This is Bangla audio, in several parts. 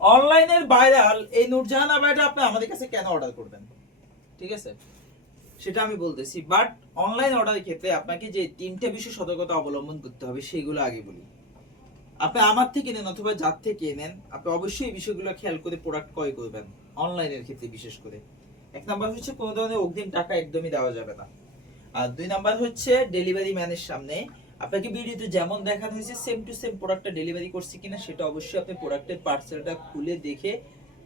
অনলাইনের ভাইরাল এই নূরজাহান আবাইটা আপনি আমাদের কাছে কেন অর্ডার করবেন? ঠিক আছে? সেটা আমি বলতেছি বাট অনলাইন অর্ডারের ক্ষেত্রে আপনাকে যে তিনটে বিষয় সতর্কতা অবলম্বন করতে হবে, সেগুলো আগে বলি। আপনি আমার থেকে নেন অথবা যার থেকে নেন, আপনি অবশ্যই এই বিষয়গুলো খেয়াল করে প্রোডাক্ট ক্রয় করবেন অনলাইনের ক্ষেত্রে বিশেষ করে। এক নাম্বার হচ্ছে কোনো ধরনের অগ্রিম টাকা একদমই দেওয়া যাবে না। আর দুই নাম্বার হচ্ছে ডেলিভারি ম্যানের সামনে আপনাকে ভিডিওতে যেমন দেখানো হয়েছে সেম টু সেম প্রোডাক্টটা ডেলিভারি করছে কিনা সেটা অবশ্যই আপনি প্রোডাক্টের পার্সেলটা খুলে দেখে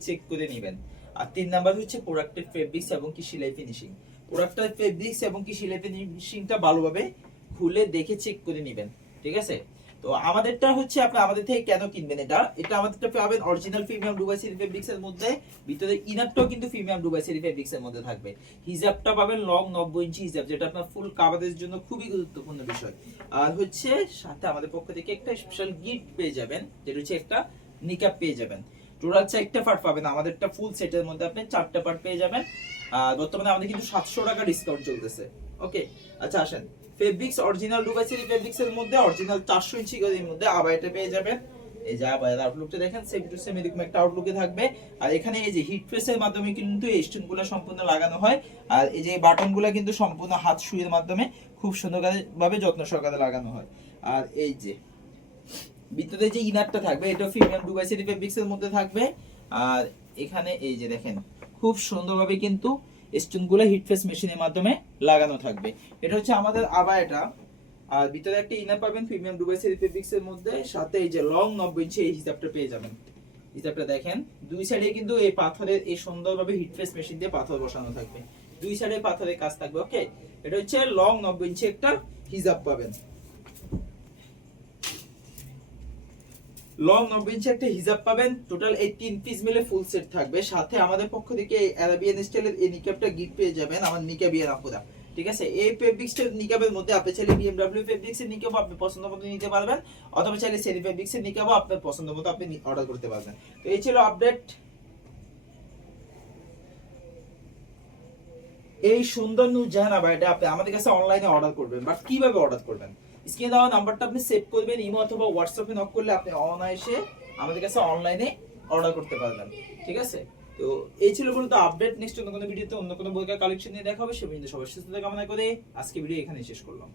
চেক করে নেবেন। আর তিন নাম্বার হচ্ছে প্রোডাক্টের ফেব্রিক্স এবং কি সেলাই ফিনিশিং প্রোডাক্টের ফেব্রিক্স এবং কি সেলাই ফিনিশিংটা ভালোভাবে খুলে দেখে চেক করে নেবেন, ঠিক আছে? তো আমাদেরটা হচ্ছে আপনি আমাদের থেকে কেন কিনবেন এটা? এটা আমাদেরটা পাবেন অরিজিনাল প্রিমিয়াম দুবাই সিরি ফেব্রিক্স এর মধ্যে, ভিতরে ইনারটাও কিন্তু প্রিমিয়াম দুবাই সিরি ফেব্রিক্স এর মধ্যে থাকবে। হিজাবটা পাবেন লং 90 ইঞ্চি হিজাব, যেটা আপনার ফুল কাভারের জন্য খুবই গুরুত্বপূর্ণ বিষয়। আর হচ্ছে সাথে আমাদের পক্ষ থেকে একটা স্পেশাল গিফট পেয়ে যাবেন, যেটা হচ্ছে একটা নিকাপ পেয়ে যাবেন। টোটাল চারটা পার্ট পাবেন, আমাদেরটা ফুল সেটের মধ্যে আপনি চারটা পার্ট পেয়ে যাবেন। আর বর্তমানে আমাদের কিন্তু সাতশো টাকা ডিসকাউন্ট চলতেছে। ওকে আচ্ছা আসেন। ফেব্রিক্স অরিজিনাল দুবাই সিরি ফেব্রিক্স এর মধ্যে অরিজিনাল চারশো ইঞ্চি গদির মধ্যে আবাইটা পেয়ে যাবেন। এই যে আবাইয়ের আউটলুকটা দেখেন সেম টু সেম এরকম একটা আউটলুকে থাকবে। আর এখানে এই যে হিট প্রেসের মাধ্যমে কিন্তু এই স্টোনগুলো সম্পূর্ণ লাগানো হয়। আর এই যে বাটনগুলো কিন্তু সম্পূর্ণ হাত সুইয়ের মাধ্যমে খুব সুন্দরভাবে যত্ন সহকারে লাগানো হয়। আর এই যে ভিতরে যে ইনারটা থাকবে এটা প্রিমিয়াম দুবাই সিটি ফেব্রিক্স এর মধ্যে থাকবে। আর এখানে এই যে দেখেন, খুব সুন্দরভাবে কিন্তু স্টোনগুলো হিট প্রেস মেশিনের মাধ্যমে লাগানো থাকবে। এটা হচ্ছে আমাদের আবায়াটা আর ভিতরে একটা ইনার পাবেন প্রিমিয়াম ফেব্রিক্স এর মধ্যে, সাথে এই যে লং 90 ইঞ্চি এই হিসাবটা পেয়ে যাবেন। হিসাবটা দেখেন, দুই সাইডে কিন্তু এই পাথরের, এই সুন্দরভাবে হিট ফেস মেশিন দিয়ে পাথর বসানো থাকবে। দুই সাইডে পাথরের কাজ থাকবে ওকে এটা হচ্ছে লং 90 ইঞ্চি একটা হিজাব পাবেন। লং নব্বই ইঞ্চি একটা হিজাব পাবেন। টোটাল এই তিন পিস মিলে ফুল সেট থাকবে। সাথে আমাদের পক্ষ থেকে এই অ্যারাবিয়ান স্টাইলের এই নিকাবটা গিফট পেয়ে যাবেন আমার নিকাবিয়ান আপুরা। ঠিক আছে? এই ফেব্রিক্সের নিকাবের মধ্যে আপনি চাইলে বিএমডব্লিউ ফেব্রিক্সের নিকাবও আপনি পছন্দ মতো নিতে পারবেন, অথবা চাইলে সেরি ফেব্রিক্সের নিকাবও আপনার পছন্দ মতো আপনি অর্ডার করতে পারবেন। তো এই ছিল আপডেট এই সুন্দর নুরজাহান আবাইটা আপনি আমাদের কাছে অনলাইনে অর্ডার করবেন বাট কীভাবে অর্ডার করবেন? স্ক্রিনে দেওয়া নাম্বারটা আপনি সেভ করবেন, ইমো অথবা হোয়াটসঅ্যাপে নক করলে আপনি অনায়াসে আমাদের কাছে অনলাইনে অর্ডার করতে পারবেন, ঠিক আছে? তো এই ছিল মূলত আপডেট নেক্সট অন্য কোনো ভিডিওতে অন্য কোনো বইকার কালেকশন নিয়ে দেখা হবে, সে পর্যন্ত সবার সুস্থতা কামনা করে আজকে ভিডিও এখানে শেষ করলাম।